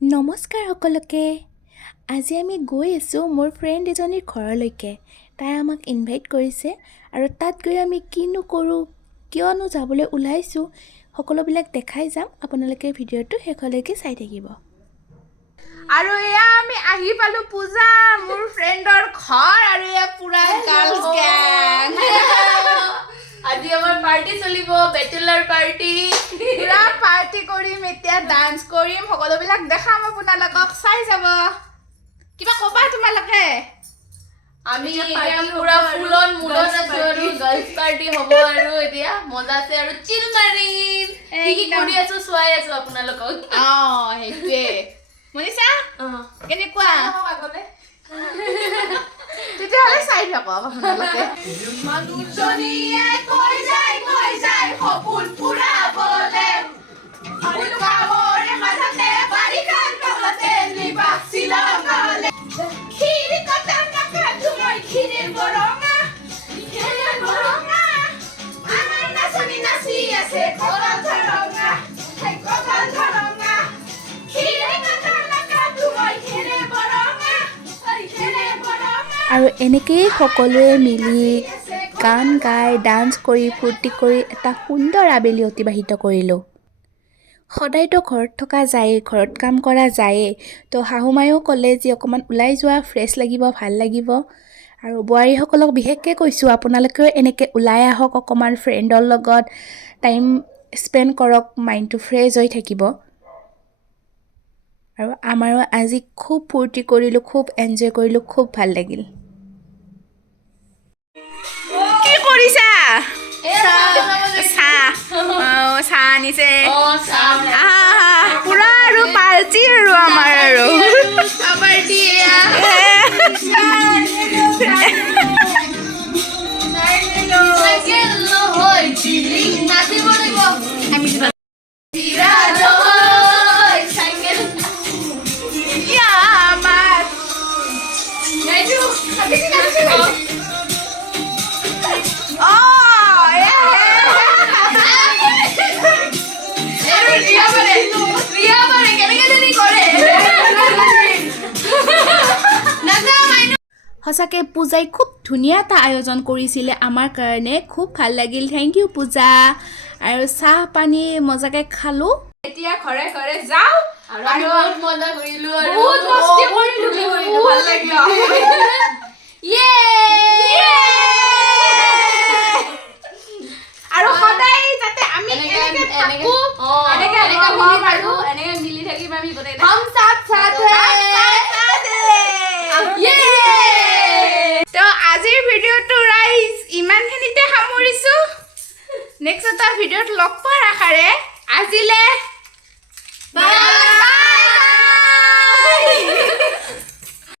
নমস্কাৰ সকলোকে আজি আমি গৈ আছো মোৰ ফ্ৰেণ্ড এজনীৰ ঘৰলৈকে তাই আমাক ইনভাইট কৰিছে আৰু তাত গৈ আমি কিনো কৰো কিয়নো যাবলৈ ওলাইছো সকলোবিলাক দেখাই যাম আপোনালোকে ভিডিঅটো শেষলৈকে চাই থাকিব আৰু এয়া আমি আহি পালো পূজা মোৰ ফ্ৰেণ্ডৰ ঘৰ আৰু এয়া পুৰা গাৰ্লছ গ্যাং আজি আমাৰ পাৰ্টি চলিব বেচেলাৰ পাৰ্টি পুৰা পাৰ্টি কৰিম এতিয়া ডান্স কৰিম সকলোবিলাক দেখাম আপোনালোকক চাই যাব কিবা ক'বা তোমালোকে আমি এতিয়া পুৰা ফুল অন মুডত আছো আৰু গাৰ্লছ পাৰ্টি হ'ব আৰু এতিয়া মজা আছে আৰু চিল মাৰিম কি কৰি আছো চোৱাই আছো আপোনালোকক সেইটোৱে মনিষা কেনেকুৱা তেতিয়াহ'লে চাই থাকক আপোনালোকে মানুহজনীয়ে কৈ যায় সপোন পুৰাবলে কামৰে মাজতে বাৰিষাৰ তলতে নিবাস শ্বিলঙলে খিৰি কটা নাখাতো মই খিৰিৰ বৰঙা আমাৰ নাচনি নাচি আছে কঁকাল ধৰঙা কঁকাল ধৰঙা খিৰি কটা নাখাতো মই খিৰিৰ বৰঙা আৰু এনেকৈয়ে সকলোৱে মিলি গান গাই ডান্স কৰি ফূৰ্তি কৰি এটা সুন্দৰ আবেলি অতিবাহিত কৰিলোঁ সদায়তো ঘৰত থকা যায়েই ঘৰত কাম কৰা যায়েই তো শাহুমায়েও ক'লে যে অকণমান ওলাই যোৱা ফ্ৰেছ লাগিব ভাল লাগিব আৰু বোৱাৰীসকলক বিশেষকৈ কৈছোঁ আপোনালোকেও এনেকৈ ওলাই আহক অকণমান ফ্ৰেণ্ডৰ লগত টাইম স্পেণ্ড কৰক মাইণ্ডটো ফ্ৰেছ হৈ থাকিব আৰু আমাৰো আজি খুব ফূৰ্তি কৰিলোঁ খুব এনজয় কৰিলোঁ খুব ভাল লাগিল কি কৰিছা চাহ আনিছে পুৰা আৰু পাৰ্টি আৰু আমাৰ আৰু পাৰ্টি এয়া চাইকেল নহয় চিলিং নাচিব লাগিব আমি চিৰা নহয় চাইকেল আমাৰ নাইটো সঁচাকৈ পূজাই খুব ধুনীয়া এটা আয়োজন কৰিছিলে আমাৰ কাৰণে খুব ভাল লাগিল থেংক ইউ পূজা আৰু চাহ পানী মজাকৈ খালোঁ এতিয়া ঘৰে ঘৰে যাওঁ আৰু বহুত মজা কৰিলো আৰু বহুত মস্তি কৰিলো ভাল লাগিল আৰু সদায় যাতে আমি এনেকৈ থাকো এনেকৈ মিলি থাকিম আমি গোটেই हम साथ साथ তো আজিৰ ভিডিঅ'টো ৰাইজ ইমানখিনিতে সামৰিছোঁ নেক্সট এটা ভিডিঅ'ত লগ পোৱাৰ আশাৰে আজিলে